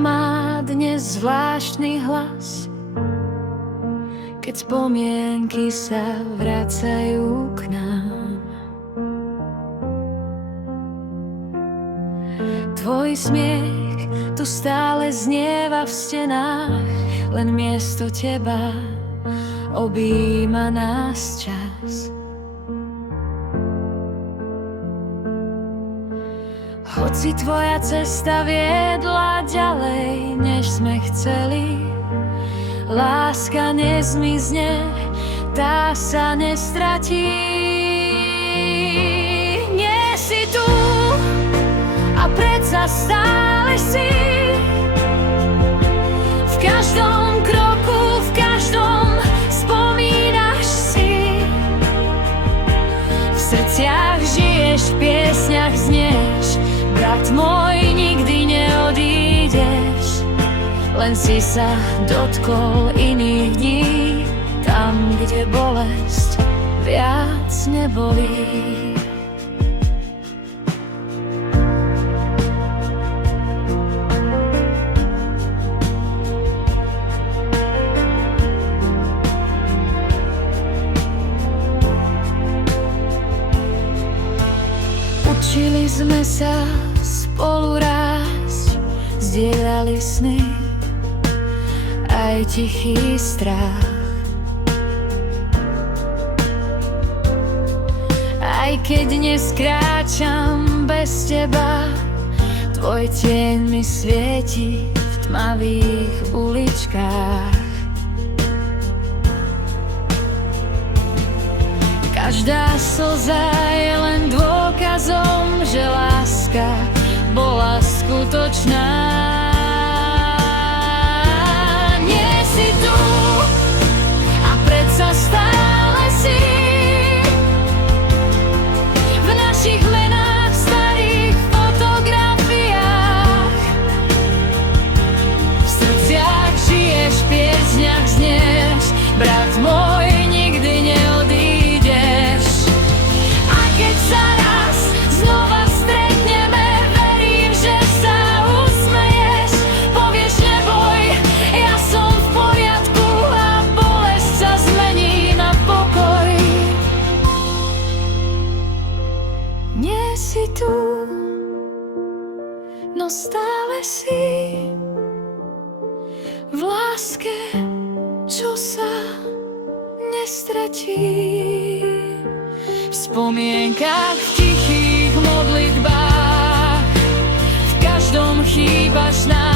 má dnes zvláštny hlas, keď spomienky sa vracajú k nám. Tvoj smiech tu stále znieva v stenách, len miesto teba objíma nás čas. Hoci tvoja cesta viedla ďalej, než sme chceli, láska nezmizne, tá sa nestratí. Nie si tu a predsa stále si. V každom kroku, v každom spomínaš si. V srdciach žiješ, v piesňach znieš. Brat môj, nikdy neodídeš, len si sa dotkol iných dní, tam, kde bolesť viac nebolí. Učili sme sa spolu rásť, zdieľali sny, aj tichý strach. Aj keď dnes kráčam bez teba, tvoj tieň mi svieti v tmavých uličkách. Každá slza je len dôkazom, že láska bola skutočná. Nie si tu a predsa stále si. V našich menách, starých fotografiách, v srdciach žiješ, v piesňach znieš. Brat môj, nikdy neodídeš. A keď sa raz znova stretneme, verím, že sa usmeješ. Povieš, neboj, ja som v poriadku a bolesť sa zmení na pokoj. Nie si tu, no stále si. V láske, čo sa nestratí. V spomienkach, v tichých modlitbách, v každom chýbaš nám.